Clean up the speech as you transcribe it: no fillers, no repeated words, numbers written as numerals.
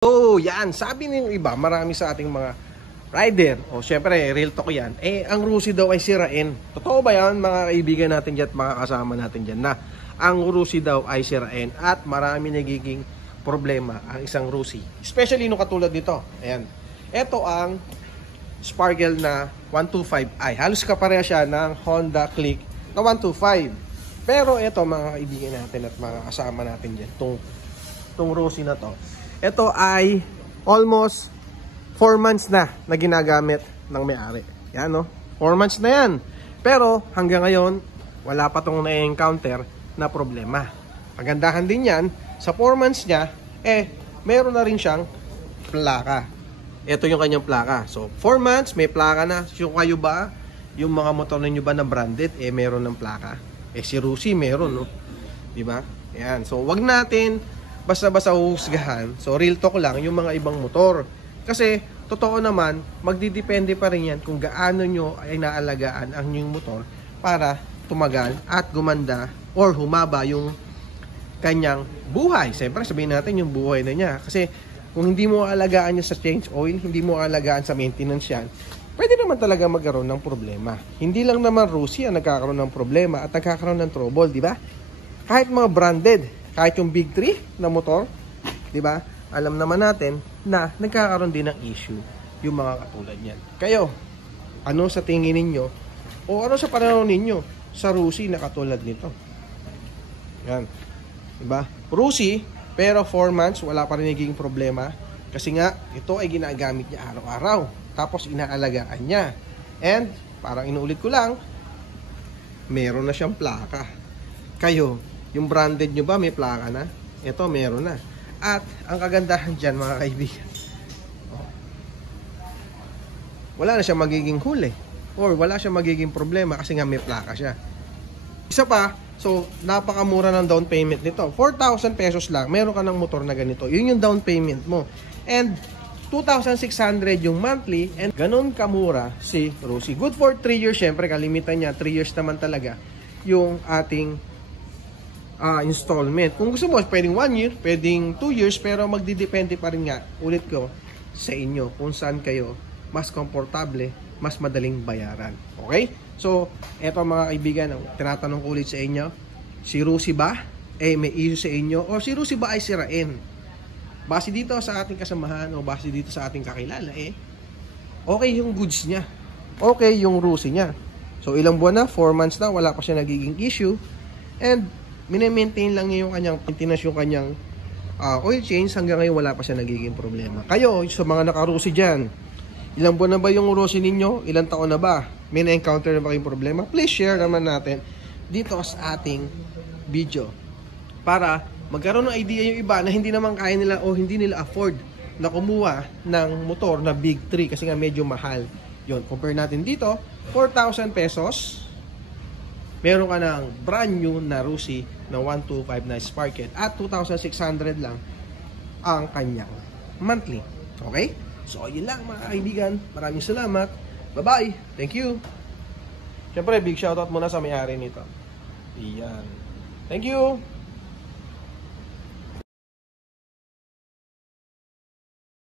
So, yan. Sabi ng iba, marami sa ating mga rider, o syempre, real talk yan, ang Rusi daw ay sirain. Totoo ba yan, mga kaibigan natin dyan at mga kasama natin dyan, na ang Rusi daw ay sirain at marami nagiging problema ang isang Rusi. Especially nung katulad nito. Ayan. Ito ang Sparkle na 125i. Halos kapareha siya ng Honda Click na 125. Pero ito, mga kaibigan natin at mga kasama natin dyan, itong Rusi na to, ito ay almost 4 months na ginagamit ng may-ari. Yan, no? 4 months na yan. Pero hanggang ngayon, wala pa itong na-encounter na problema. Pagandahan din yan, sa 4 months niya, meron na rin siyang plaka. Ito yung kanyang plaka. So, 4 months, may plaka na. Yung kayo ba, yung mga motor ninyo ba na branded, meron ng plaka. Si Rusi meron, no? Diba? Yan. So, wag natin basta-basta uhusgahan. So, real talk lang yung mga ibang motor. Kasi, totoo naman, magdidepende pa rin yan kung gaano nyo ay naalagaan ang inyong motor para tumagal at gumanda or humaba yung kanyang buhay. Siyempre, sabihin natin yung buhay na niya. Kasi, kung hindi mo aalagaan niya sa change oil, hindi mo aalagaan sa maintenance yan, pwede naman talaga magkaroon ng problema. Hindi lang naman Rusi ang nagkakaroon ng problema at nagkakaroon ng trouble, di ba? Kahit mga branded, kahit yung Big 3 na motor, di ba? Alam naman natin na nagkakaroon din ng issue yung mga katulad niyan. Kayo, ano sa tingin ninyo o ano sa pananaw ninyo sa Rusi na katulad nito? Yan. Di ba? Rusi, pero 4 months wala pa rin naging problema kasi nga ito ay ginagamit niya araw-araw. Tapos inaalagaan niya. And parang inuulit ko lang, meron na siyang plaka. Kayo, yung branded nyo ba may plaka na? Ito meron na. At ang kagandahan dyan, mga kaibigan, wala na siyang magiging huli or wala siyang magiging problema kasi nga may plaka siya. Isa pa, so napakamura ng down payment nito. 4,000 pesos lang, meron ka ng motor na ganito. Yun yung down payment mo. And 2,600 yung monthly, and ganun kamura si Rusi. Good for 3 years, syempre kalimitan niya 3 years naman talaga yung ating installment. Kung gusto mo, pwedeng 1 year, pwedeng 2 years, pero magdidepende pa rin nga, ulit ko, sa inyo kung saan kayo mas komportable, mas madaling bayaran. Okay? So, eto mga kaibigan, tinatanong ko ulit sa inyo, si Rusi ba may issue sa inyo o si Rusi ba ay sirain? Base dito sa ating kasamahan o base dito sa ating kakilala, okay yung goods niya. Okay yung Rusi niya. So, ilang buwan na, 4 months na, wala pa siya nagiging issue. And, mini-maintain lang niya yung kanyang maintenance, yung kanyang oil change, hanggang ngayon wala pa siya nagiging problema. Kayo, sa mga naka-Rusi dyan, ilang buwan na ba yung Rusi ninyo? Ilang taon na ba? May na-encounter na ba kayong problema? Please share naman natin dito sa ating video para magkaroon ng idea yung iba na hindi naman kaya nila o hindi nila afford na kumuha ng motor na Big 3 kasi nga medyo mahal. Yun, compare natin dito, 4,000 pesos, meron ka ng brand new na Rusi na 125 na Sparkle at 2,600 lang ang kanyang monthly. Okay? So, yun lang mga kaibigan. Maraming salamat. Bye-bye. Thank you. Siyempre, big shoutout muna sa may-ari nito. Iyan. Thank you.